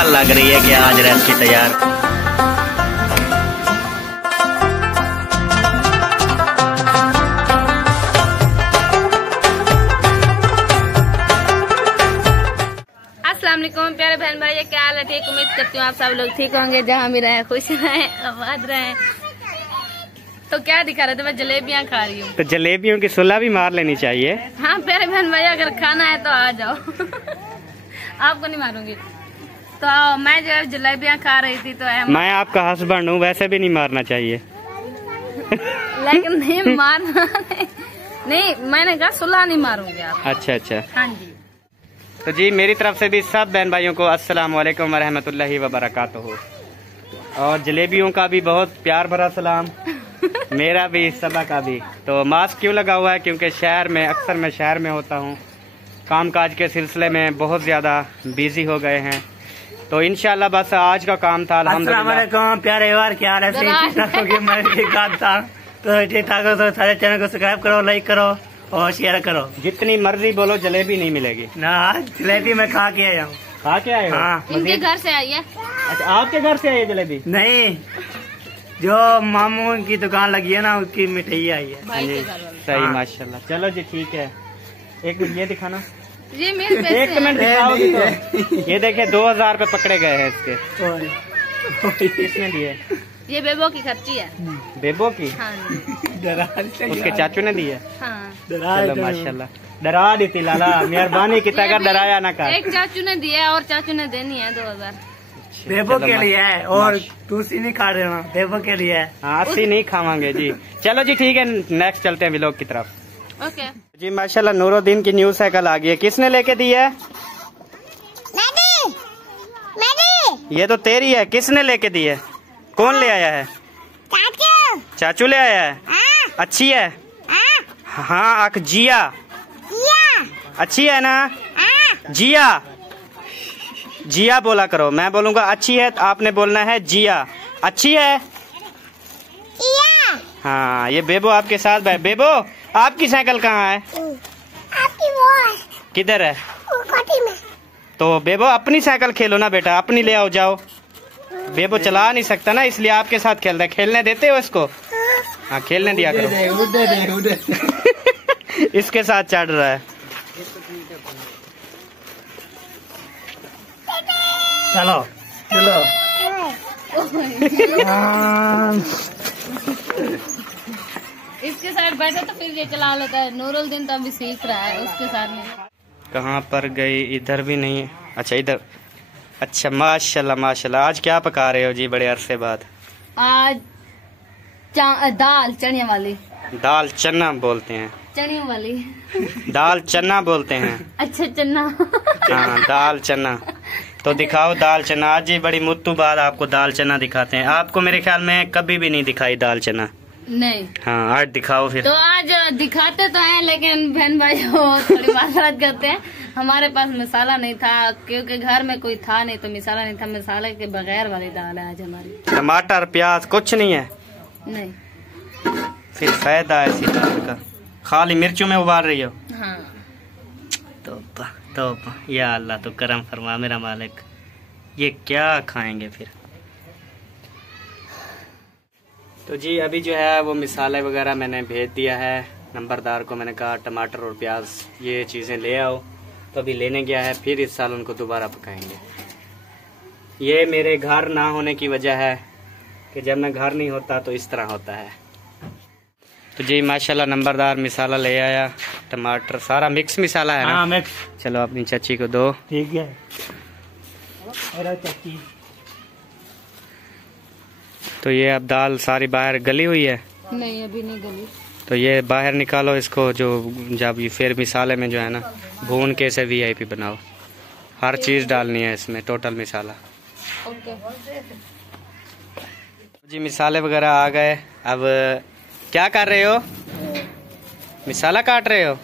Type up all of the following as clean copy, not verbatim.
ऐसा लग रही है कि आज रेसिपी तैयार। अस्सलाम वालेकुम प्यारे बहन भाई, क्या हाल है? ठीक, उम्मीद करती हूँ आप सब लोग ठीक होंगे, जहाँ भी रहे खुश रहे आबाद रहे। तो क्या दिखा रहे थे? मैं जलेबियाँ खा रही हूँ। तो जलेबियों की सुलह भी मार लेनी चाहिए। हाँ प्यारे बहन भाई, अगर खाना है तो आ जाओ आपको नहीं मारूंगी। तो आओ, मैं जो है जलेबियाँ खा रही थी तो मैं आपका हस्बैंड हूँ, वैसे भी नहीं मारना चाहिए लेकिन नहीं मारना नहीं, मैंने कहा सुलह नहीं मारूंगी आप। अच्छा अच्छा, हाँ जी। तो जी मेरी तरफ से भी सब बहन भाइयों को अस्सलाम वालेकुम वरहमतुल्लाहि वबरकातुहू। और जलेबियों का भी बहुत प्यार भरा सलाम मेरा भी, सबा का भी। तो मास्क क्यों लगा हुआ है? क्योंकि शहर में अक्सर मैं शहर में होता हूँ, कामकाज के सिलसिले में बहुत ज़्यादा बिजी हो गए हैं। तो इंशाल्लाह बस आज का काम था। अल्हम्दुलिल्लाह। प्यारे यार, क्या हाल है? तो ठीक ठाक हो तो सारे चैनल को सब्सक्राइब करो, लाइक करो और शेयर करो। जितनी मर्जी बोलो, जलेबी नहीं मिलेगी ना। जलेबी मैं खा के आया हूँ। खा के आए हो? हाँ। इनके घर से आई है। अच्छा, आपके घर से आई है जलेबी? नहीं, जो मामू की दुकान लगी है ना, उसकी मिठाई आई है। भाई के घर वाले। सही, माशाल्लाह। चलो जी ठीक है, एक मिनट ये दिखाना। ये मेरे पैसे एक मिनट दिखाओगी तो। ये देखे 2000 रुपए पकड़े गए हैं इसके। किसने दिए? ये बेबो की खर्ची है। बेबो की? हाँ उसके चाचू ने दी है। हाँ। चलो माशाल्लाह, डरा दी थी लाला, मेहरबानी की तक डराया ना कर। एक चाचू ने दिया और चाचू ने देनी है 2000। बेबो के लिए है और दूसरी नहीं खा रहे हो, बेबो के लिए है। हाँ, 80 नहीं खावांगे जी। चलो जी ठीक है, नेक्स्ट चलते हैं व्लॉग की तरफ। ओके जी माशाल्लाह, नूरुद्दीन की न्यू साइकिल आ गई है। किसने लेके दी है? ये तो तेरी है, किसने लेके दी है? कौन ले आया है? चाचू। चाचू ले आया है? अच्छी है? हाँ जिया अच्छी है ना? जिया जिया बोला करो, मैं बोलूंगा अच्छी है तो आपने बोलना है जिया। अच्छी है? हाँ, ये बेबो आपके साथ बैठ। बेबो, आपकी साइकिल कहाँ है? आपकी वो है। किधर है? कोठी में। तो बेबो अपनी साइकिल खेलो ना बेटा, अपनी ले आओ जाओ। बेबो चला नहीं सकता ना, इसलिए आपके साथ खेल रहा है। खेलने देते हो इसको? हाँ, खेलने दिया करो। इसके साथ चढ़ रहा है। चलो चलो। इसके साथ बैठे तो फिर ये चला लेता है। नूरुद्दीन तो अभी सीख रहा है, उसके साथ नहीं। कहाँ पर गई? इधर भी नहीं। अच्छा इधर। अच्छा माशाल्लाह माशाल्लाह। आज क्या पका रहे हो जी बड़े अरसे बाद? आज दाल चने वाली। दाल चना बोलते हैं। चने वाली। दाल चना बोलते हैं। अच्छा चना। हाँ, दाल चना। तो दिखाओ दाल चना। आज ही बड़ी मुद्दों बाद आपको दाल चना दिखाते हैं। आपको मेरे ख्याल में कभी भी नहीं दिखाई दाल चना। नहीं। हाँ, आज दिखाओ फिर। तो आज दिखाते तो हैं, लेकिन बहन भाई थोड़ी माजरत करते हैं। हमारे पास मसाला नहीं था, क्योंकि घर में कोई था नहीं, तो मसाला नहीं था। मसाले के बगैर वाली दाल है आज हमारी। टमाटर प्याज कुछ नहीं है? नहीं। फिर फायदा है इसी दाल का। खाली मिर्चों में उबाल रही हो? हाँ। तो या अल्लाह, तो करम फरमा मेरा मालिक। ये क्या खाएंगे फिर? तो जी अभी जो है वो मिसाले वगैरह मैंने भेज दिया है नंबरदार को। मैंने कहा टमाटर और प्याज ये चीज़ें ले आओ, तो अभी लेने गया है। फिर इस साल उनको दोबारा पकाएंगे। ये मेरे घर ना होने की वजह है कि जब मैं घर नहीं होता तो इस तरह होता है। तो जी माशाल्लाह नंबरदार मिसाला ले आया। टमाटर सारा मिक्स मिसाला है ना? हाँ मिक्स। चलो अपनी चाची को दो। ठीक है। अरे चाची, तो ये अब दाल सारी बाहर गली हुई है? नहीं, अभी नहीं गली। तो ये बाहर निकालो इसको, जो जब ये फिर मिसाले में जो है ना भून के इसे VIP बनाओ। हर चीज़ डालनी है इसमें, टोटल मिसाला। ओके। जी मिसाले वगैरह आ गए। अब क्या कर रहे हो? मिसाला काट रहे हो?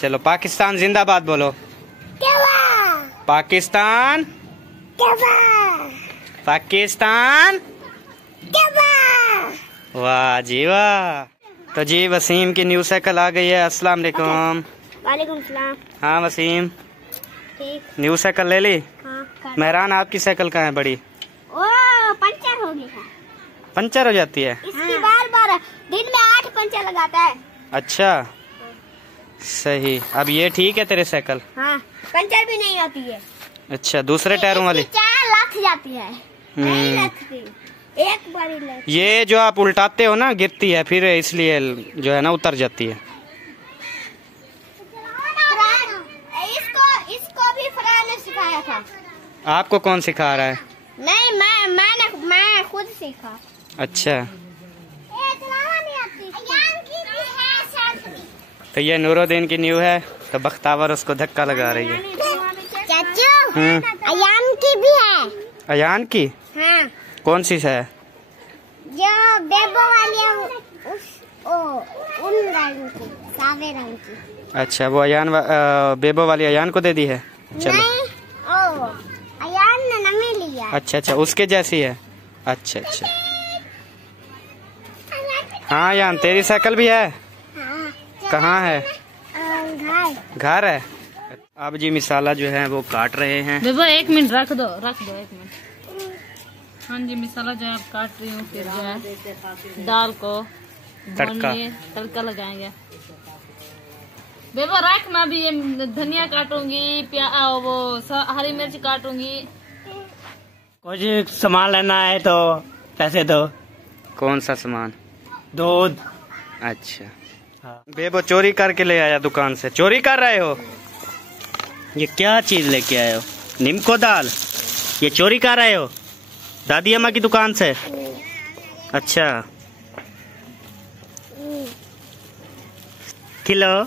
चलो पाकिस्तान जिंदाबाद बोलो। पाकिस्तान पाकिस्तान। वाह जी वाह। तो जी वसीम की न्यू साइकिल आ गई है। अस्सलाम वालेकुम। वालेकुम सलाम। हाँ वसीम, ठीक। न्यू साइकिल ले ली? हाँ। मेहरान आपकी साइकिल कहाँ है बड़ी? वो पंचर हो गई है। पंचर हो जाती है? इसकी बार बार दिन में 8 पंचर लगाता है। अच्छा सही। अब ये ठीक है तेरे साइकिल? हाँ, पंचर भी नहीं होती है। अच्छा, दूसरे टायरों वाली? 4 लाख जाती है। नहीं लगती, एक बारी लगती। ये जो आप उल्टाते हो ना गिरती है, फिर इसलिए जो है ना उतर जाती है। इसको भी फरहान ने सिखाया था। आपको कौन सिखा रहा है? नहीं, मैं खुद सीखा। अच्छा, चलाना नहीं आती। अयान की भी है सर। तो ये नूरुद्दीन की न्यू है, तो बख्तावर उसको धक्का लगा रही है। चाचू, अयान की भी है। अयान की? हाँ, कौन सी है? जो बेबो वाली है, उन रंग की, सावे रंग की। अच्छा, वो बेबो वाली अयान को दे दी है? चलो। नहीं, अयान ने नमी लिया। अच्छा, उसके जैसी है। अच्छा। हाँ अयान, तेरी साइकिल भी है? हाँ, कहाँ है? घर है। अब जी मिसाला जो है वो काट रहे हैं। बेबो 1 मिनट रख दो 1 मिनट। हाँ जी, मिसाला जो है आप काट रही हूँ, फिर जो है दाल को तड़का लगाएंगे। बेबो रख, मैं भी ये धनिया काटूंगी, वो हरी मिर्च काटूंगी। कुछ सामान लेना है तो पैसे दो। कौन सा सामान? दूध। अच्छा, बेबो चोरी करके ले आया दुकान से। चोरी कर रहे हो? ये क्या चीज लेके आए हो? नीमको दाल? ये चोरी कर रहे हो दादी अम्मा की दुकान से? अच्छा, किलो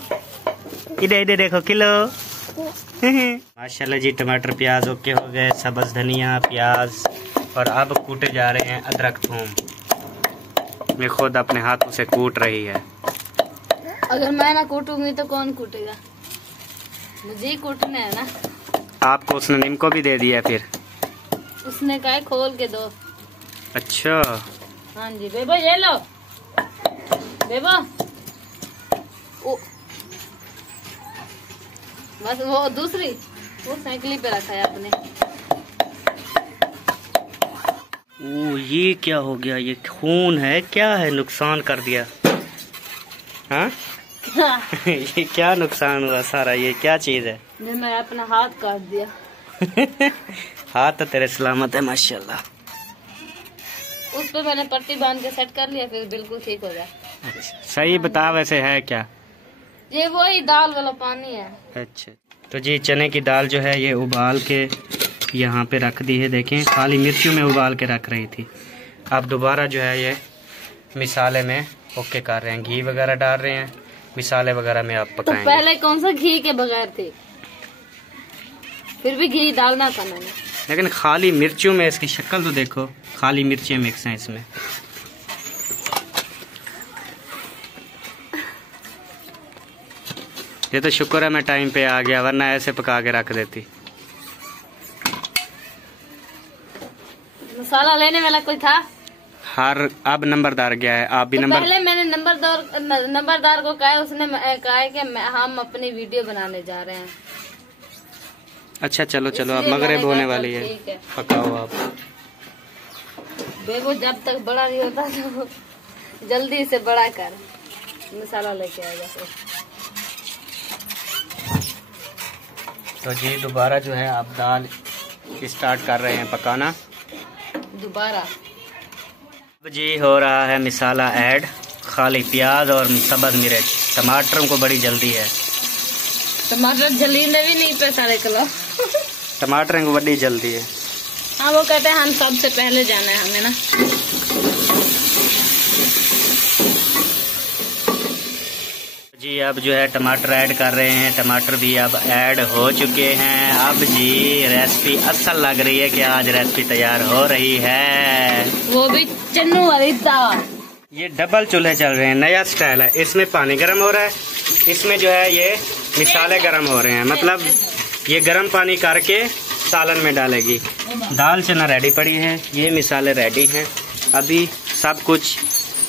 इधर देखो, किलो। माशाल्लाह जी, टमाटर प्याज ओके हो गए, सब्ज धनिया प्याज, और अब कूटे जा रहे हैं अदरक थूम। मैं खुद अपने हाथों से कूट रही है। अगर मैं ना कूटूंगी तो कौन कूटेगा? मुझे ही कूटना है ना। आपको उसने नीमको भी दे दिया फिर? उसने कहा खोल के दो। अच्छा। हाँ जी बेबो, ये लो बेबो। बस वो दूसरी वो साइकिल पे रखा है आपने। ओ, ये क्या हो गया? ये खून है क्या है? नुकसान कर दिया? हाँ? ये क्या नुकसान हुआ सारा? ये क्या चीज है? मैं अपना हाथ काट दिया। हाथ तो तेरे सलामत है माशाल्लाह। उस पे मैंने पट्टी बांध के सेट कर लिया, फिर बिल्कुल ठीक हो जाए। अच्छा, सही बता, वैसे है क्या? ये वही दाल वाला पानी है। अच्छा, तो जी चने की दाल जो है ये उबाल के यहाँ पे रख दी है। देखें, खाली मिर्चों में उबाल के रख रही थी। अब दोबारा जो है ये मिसाले में ओके कर रहे हैं, घी वगैरह डाल रहे हैं, मिसाले वगैरह में आप पकाएंगे। तो पहले कौन सा घी के बगैर थे? फिर भी घी डालना था मैंने। लेकिन खाली मिर्चों में इसकी शक्ल तो देखो, खाली मिर्चें मिक्स हैं इसमें। ये तो शुक्र है मैं टाइम पे आ गया, वरना ऐसे पका के रख देती। मसाला लेने वाला कोई था? अब नंबरदार गया है। आप भी तो नंबर पहले मैंने नंबरदार को कहा, उसने कहा कि हम अपनी वीडियो बनाने जा रहे हैं। अच्छा चलो अब मगरिब होने वाली है, पकाओ आप। बेबो जब तक बड़ा नहीं होता तो जल्दी से बड़ा कर मसाला लेके आएगा। तो जी दोबारा जो है आप दाल स्टार्ट कर रहे हैं पकाना दोबारा। अब जी हो रहा है मिसाला ऐड, खाली प्याज और सब्ज मिर्च। टमाटरों को बड़ी जल्दी है, टमाटर जल्दी में भी नहीं पे सारे किलो। टमाटरों को बड़ी जल्दी है। हाँ, वो कहते हैं हम सबसे पहले जाना है हमें ना। जी अब जो है टमाटर ऐड कर रहे हैं, टमाटर भी अब ऐड हो चुके हैं। अब जी रेसिपी असल लग रही है कि आज रेसिपी तैयार हो रही है, वो भी चन्नू वाली दाल। ये डबल चूल्हे चल रहे हैं, नया स्टाइल है। इसमें पानी गर्म हो रहा है, इसमें जो है ये मिसाले गर्म हो रहे हैं। मतलब ये गर्म पानी करके सालन में डालेगी। दाल चना रेडी पड़ी है, ये मिसाले रेडी हैं। अभी सब कुछ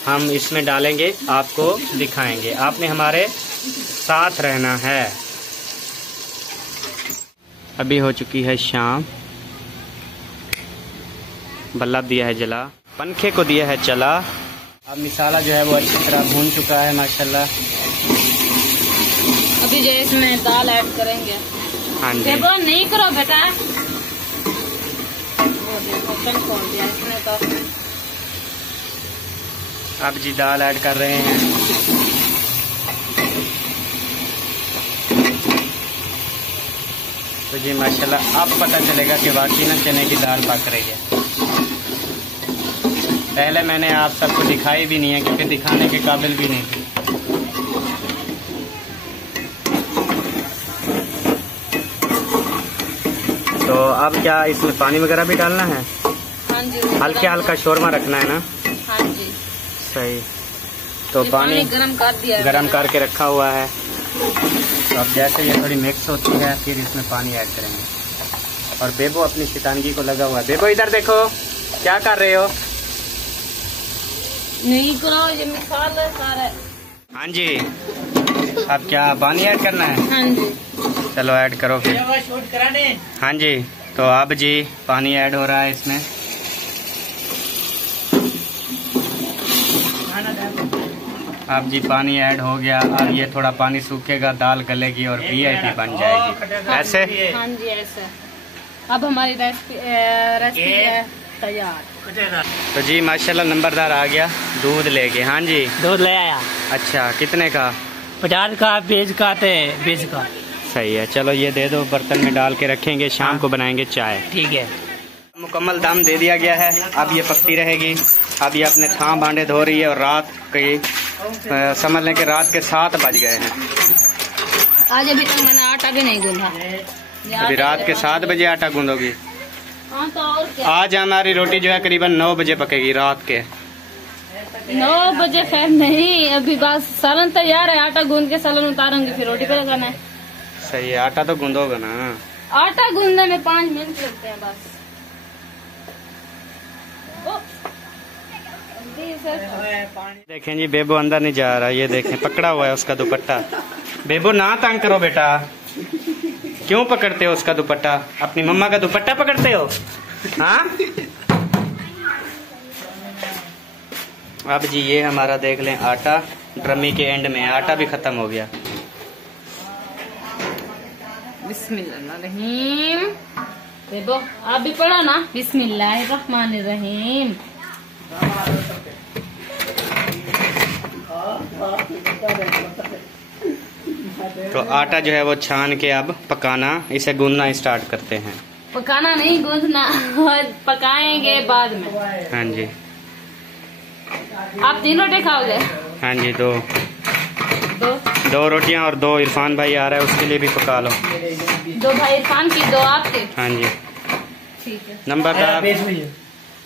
हम इसमें डालेंगे, आपको दिखाएंगे। आपने हमारे साथ रहना है। अभी हो चुकी है शाम, बल्ब दिया है जला, पंखे को दिया है चला। अब मसाला जो है वो अच्छी तरह भून चुका है माशाल्लाह। अभी जो इसमें दाल ऐड करेंगे। हाँ जी, बेबो नहीं करो बेटा, वो देखो कल खोल दिया इसने तो। अब जी दाल ऐड कर रहे हैं। तो जी माशाल्लाह अब पता चलेगा कि वाकई ना चने की दाल पक रही है। पहले मैंने आप सबको दिखाई भी नहीं है क्योंकि दिखाने के काबिल भी नहीं थी। तो अब क्या इसमें पानी वगैरह भी डालना है? हाँ जी, हल्का हल्का शोरमा रखना है ना? हाँ जी, सही। तो पानी गरम कर दिया है, गरम करके रखा हुआ है। तो अब जैसे ये थोड़ी मिक्स होती है फिर इसमें पानी ऐड करेंगे। और बेबो अपनी शैतानगी को लगा हुआ है। बेबो इधर देखो, क्या कर रहे हो? नहीं करो, ये मसाला सारा। हाँ जी, अब क्या पानी ऐड करना है? हाँ जी, चलो ऐड करो फिर। हाँ जी, तो अब जी पानी ऐड हो रहा है इसमें। अब जी पानी ऐड हो गया। अब ये थोड़ा पानी सूखेगा, दाल गलेगी और VIP बन जाएगी। ऐसे? हाँ जी ऐसे। अब हमारी रेसिपी है तैयार। तो जी माशाल्लाह नंबरदार आ गया दूध लेके। हाँ जी, दूध ले आया। अच्छा कितने का? 50 का, 20 का, 20 का। सही है, चलो ये दे दो, बर्तन में डाल के रखेंगे, शाम को बनाएंगे चाय। ठीक है। मुकम्मल दाम दे दिया गया है। अब ये पकती रहेगी। अब ये अपने थां भांडे धो रही है और रात की समझ लें कि रात के 7 बज गए हैं। आज अभी तक मैंने आटा भी नहीं गूंधा। अभी रात के 7 बजे आटा गूंदोगी? हाँ तो और क्या। आज हमारी रोटी जो है करीबन 9 बजे पकेगी रात के। 9 बजे खैर नहीं, अभी बस सालन तैयार है। आटा गूंद के सालन उतारूंगी फिर रोटी पे लगाना है। सही है, आटा तो गूंदोगा ना? आटा गूंदने में 5 मिनट लगते हैं बस। देखें जी बेबो अंदर नहीं जा रहा, ये देखें पकड़ा हुआ है उसका दुपट्टा। बेबो ना तंग करो बेटा। क्यों पकड़ते हो उसका दुपट्टा? अपनी मम्मा का दुपट्टा पकड़ते हो? हाँ। अब जी ये हमारा देख लें आटा ड्रमी के एंड में, आटा भी खत्म हो गया। बिस्मिल्लाहिर्रहमानिर्रहीम। बेबो आप भी पढ़ो ना, बिस्मिल्लाहिर्रहमानिर्रहीम। तो आटा जो है वो छान के अब पकाना, इसे गूंदना स्टार्ट करते हैं। पकाना नहीं गूंदना, पकाएंगे बाद में। हाँ जी, आप 3 रोटी खाओगे? हाँ जी, 2 रोटियां और 2 इरफान भाई आ रहा है उसके लिए भी पका लो। 2 भाई इरफान की, 2 आपके। हाँ जी, ठीक है। नंबरदार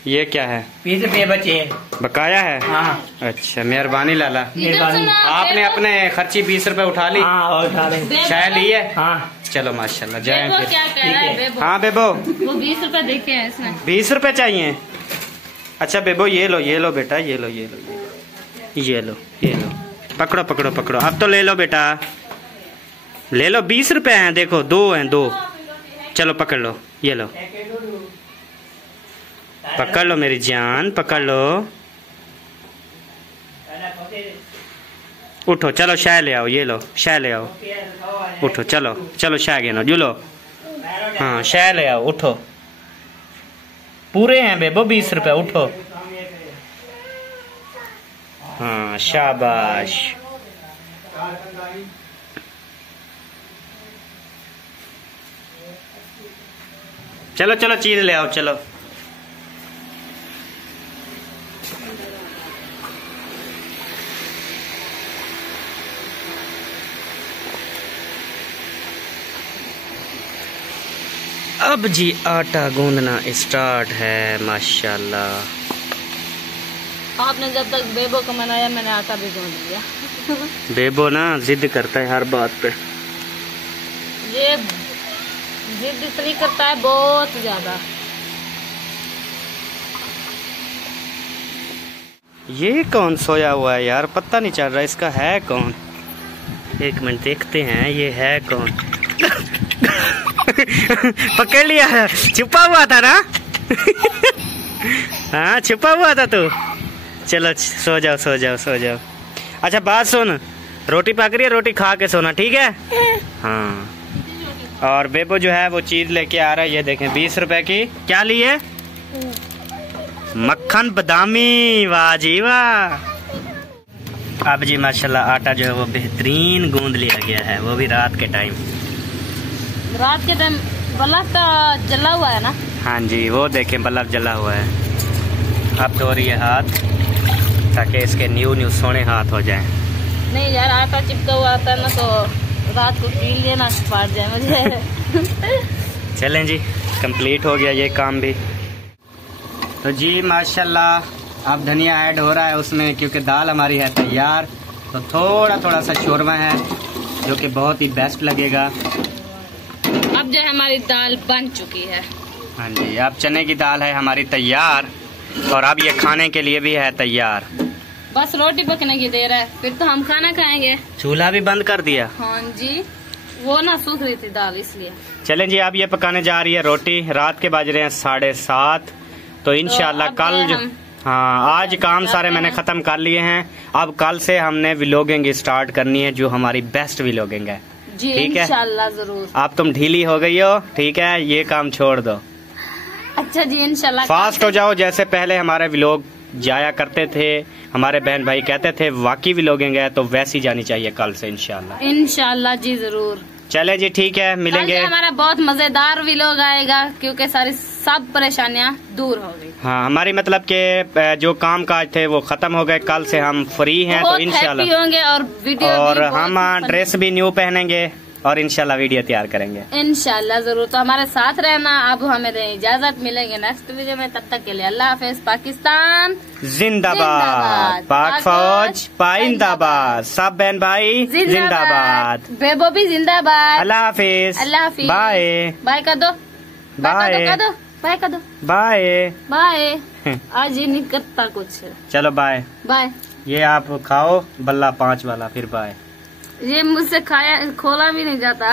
ये क्या है? 20 रुपये बचे हैं। बकाया है? हाँ। अच्छा मेहरबानी लाला। मेहरबानी। आपने अपने खर्ची 20 रुपए उठा ली? हाँ, और खा रहे। चाय ली है? हाँ। चलो माशाल्लाह, जय बेबो फिर। क्या कह रहा है बेबो? हाँ बेबो, वो 20 रुपए देखे हैं इसने। 20 रुपए चाहिए? अच्छा बेबो ये लो, ये लो बेटा, ये लो, ये लो, ये लो, ये लो, पकड़ो पकड़ो पकड़ो। अब तो ले लो बेटा, ले लो। 20 रुपए हैं, देखो 2 हैं, 2। चलो पकड़ लो, ये लो, पकड़ लो मेरी जान, पकड़ लो। उठो, चलो शाय ले आओ, ये लो शाय ले आओ। उठो, चलो चलो शाय गिनो, जुलो। हाँ शाय ले आओ, उठो। पूरे हैं बेबो 20 रुपए, उठो। हाँ शाबाश। चलो चलो चीज ले आओ, चलो। अब जी आटा गूंदना स्टार्ट है माशाल्लाह। आपने जब तक बेबो को मनाया मैंने आटा भी गूंद दिया। बेबो ना जिद करता है हर बात पे। ये जिद इतनी करता है बहुत ज्यादा। ये कौन सोया हुआ है यार, पता नहीं चल रहा इसका है कौन। एक मिनट देखते हैं ये है कौन। पकड़ लिया, छुपा हुआ था ना। हाँ छुपा हुआ था तू। चलो सो जाओ सो जाओ सो जाओ। अच्छा बात सुन, रोटी पक रही है, रोटी खा के सोना, ठीक है? हाँ। और बेबो जो है वो चीज लेके आ रहा है, ये देखें 20 रुपए की। क्या ली है? मक्खन बदामी। वाह जी वाह। अब जी माशाल्लाह आटा जो है वो बेहतरीन गूंद लिया गया है, वो भी रात के टाइम। रात के टाइम बल्ब का जला हुआ है ना? हाँ जी, वो देखें बल्ब जला हुआ है। अब धो रही है हाथ ताकि इसके न्यू सोने हाथ हो जाएं। नहीं यार, आटा चिपका हुआ आता है ना तो रात को कील लेना फाट जाए मुझे। चलें जी, कंप्लीट हो गया ये काम भी। तो जी माशाल्लाह अब धनिया ऐड हो रहा है उसमें, क्योंकि दाल हमारी है तैयार। तो थोड़ा सा शोरमा है जो कि बहुत ही बेस्ट लगेगा। अब जो है हमारी दाल बन चुकी है। हाँ जी, अब चने की दाल है हमारी तैयार और अब ये खाने के लिए भी है तैयार। बस रोटी पकने की देर है, फिर तो हम खाना खाएंगे। चूल्हा भी बंद कर दिया? हाँ जी, वो ना सूख रही थी दाल इसलिए। चलें जी, अब ये पकाने जा रही है रोटी। रात के बज रहे हैं 7:30। तो इंशाल्लाह कल जो हाँ आज काम सारे मैंने खत्म कर लिए हैं। अब कल से हमने व्लॉगिंग स्टार्ट करनी है जो हमारी बेस्ट व्लॉगिंग है। जी ठीक है, इंशाल्लाह जरूर। अब तुम ढीली हो गई हो, ठीक है, ये काम छोड़ दो। अच्छा जी इंशाल्लाह फास्ट हो जाओ। जैसे पहले हमारे व्लॉग जाया करते थे, हमारे बहन भाई कहते थे वाकई व्लॉगिंग है, तो वैसी जानी चाहिए कल से इंशाल्लाह। इंशाल्लाह जी जरूर। चले जी ठीक है, मिलेंगे। हमारा बहुत मजेदार व्लॉग आएगा क्योंकि सारी सब परेशानियां दूर हो गई। हाँ, हमारी मतलब के जो काम काज थे वो खत्म हो गए। कल से हम फ्री हैं तो इंशाल्लाह होंगे और वीडियो और हम ड्रेस भी न्यू पहनेंगे और इंशाल्लाह वीडियो तैयार करेंगे इंशाल्लाह जरूर। तो हमारे साथ रहना। अब हमें दें इजाजत, मिलेंगे नेक्स्ट वीडियो में। तब तक के लिए अल्लाह हाफिज। पाकिस्तान जिंदाबाद, पाक फौज पाइंदाबाद, सब बहन भाई जिंदाबाद, बेबो भी जिंदाबाद। अल्लाह हाफिज, अल्लाह हाफिज। बाय बाय कर दो, बाय बाय कर दो, बाय बाय। आज ये नहीं करता कुछ। चलो बाय बाय। ये आप खाओ बल्ला 5 वाला, फिर बाय। ये मुझसे खाया खोला भी नहीं जाता।